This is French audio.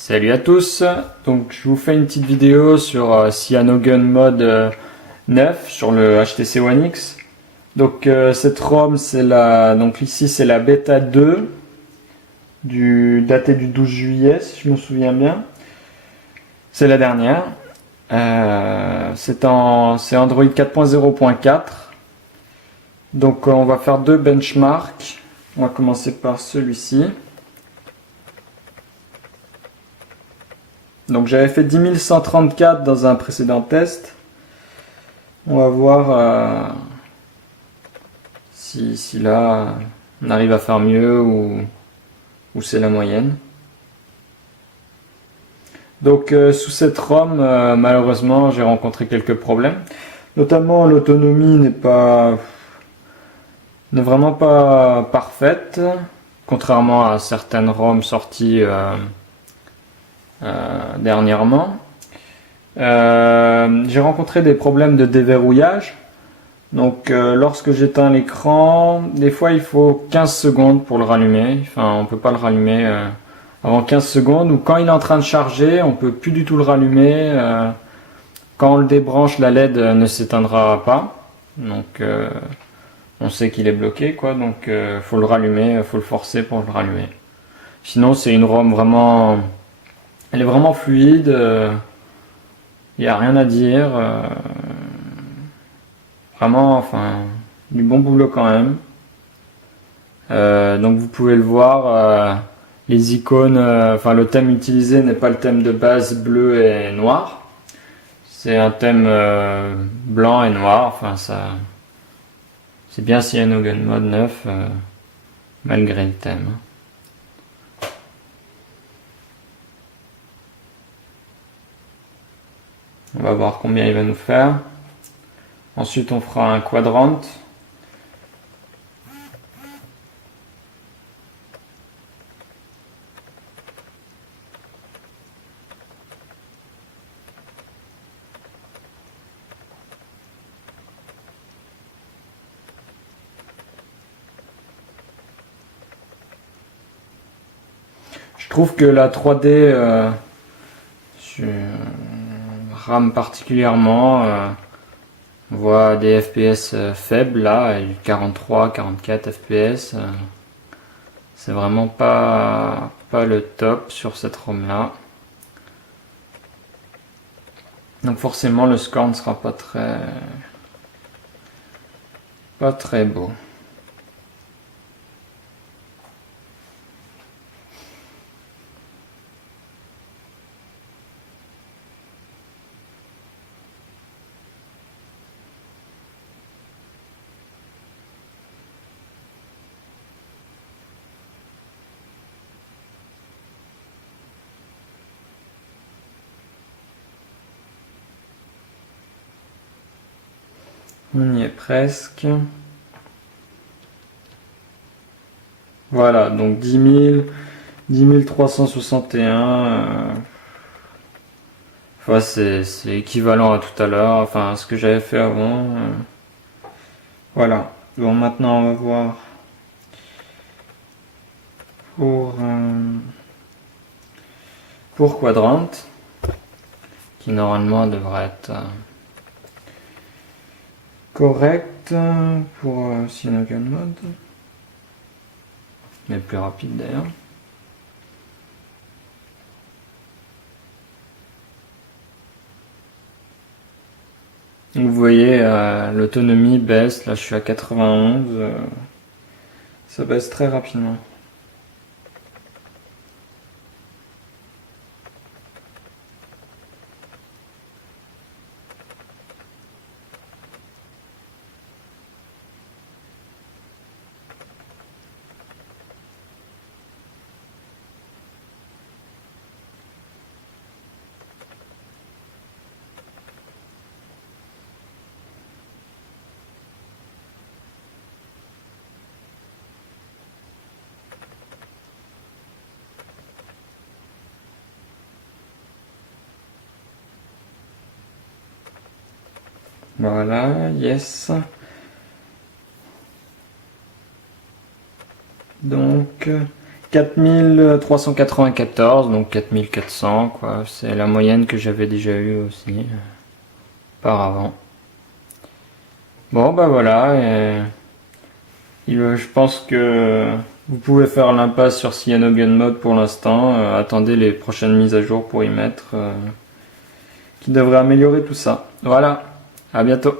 Salut à tous, donc je vous fais une petite vidéo sur Cyanogen Mode 9 sur le HTC One X. Donc cette ROM c'est donc ici c'est la bêta 2 datée du 12 juillet si je me souviens bien. C'est la dernière. C'est Android 4.0.4. Donc on va faire deux benchmarks. On va commencer par celui-ci. Donc j'avais fait 10134 dans un précédent test. On va voir si là on arrive à faire mieux ou c'est la moyenne. Donc sous cette ROM, malheureusement j'ai rencontré quelques problèmes. Notamment l'autonomie n'est vraiment pas parfaite, contrairement à certaines ROM sorties dernièrement. J'ai rencontré des problèmes de déverrouillage. Donc lorsque j'éteins l'écran, des fois il faut 15 secondes pour le rallumer. Enfin, on peut pas le rallumer avant 15 secondes. Ou quand il est en train de charger, on peut plus du tout le rallumer. Quand on le débranche, la LED ne s'éteindra pas. Donc on sait qu'il est bloqué, quoi. Donc faut le rallumer, faut le forcer pour le rallumer. Sinon c'est une ROM vraiment... Elle est vraiment fluide, il n'y a rien à dire. Vraiment, enfin, du bon boulot quand même. Donc vous pouvez le voir, les icônes, enfin le thème utilisé n'est pas le thème de base bleu et noir. C'est un thème blanc et noir. Enfin c'est bien Cyanogen Mode 9 malgré le thème. On va voir combien il va nous faire. Ensuite, on fera un quadrant. Je trouve que la 3D rame particulièrement. On voit des FPS faibles là, 43-44 FPS. C'est vraiment pas le top sur cette ROM là. Donc forcément le score ne sera pas très beau. On y est presque. Voilà, donc 10 361. Enfin, c'est équivalent à tout à l'heure, enfin ce que j'avais fait avant. Voilà. Bon, maintenant on va voir pour Quadrant, qui normalement devrait être correct pour Cyanogen Mode, mais plus rapide d'ailleurs. Vous voyez, l'autonomie baisse, là je suis à 91, ça baisse très rapidement. Voilà, yes. Donc, 4394, donc 4400, quoi. C'est la moyenne que j'avais déjà eue aussi auparavant. Bon, bah voilà. Je pense que vous pouvez faire l'impasse sur CyanogenMod pour l'instant. Attendez les prochaines mises à jour pour y mettre, qui devraient améliorer tout ça. Voilà. À bientôt.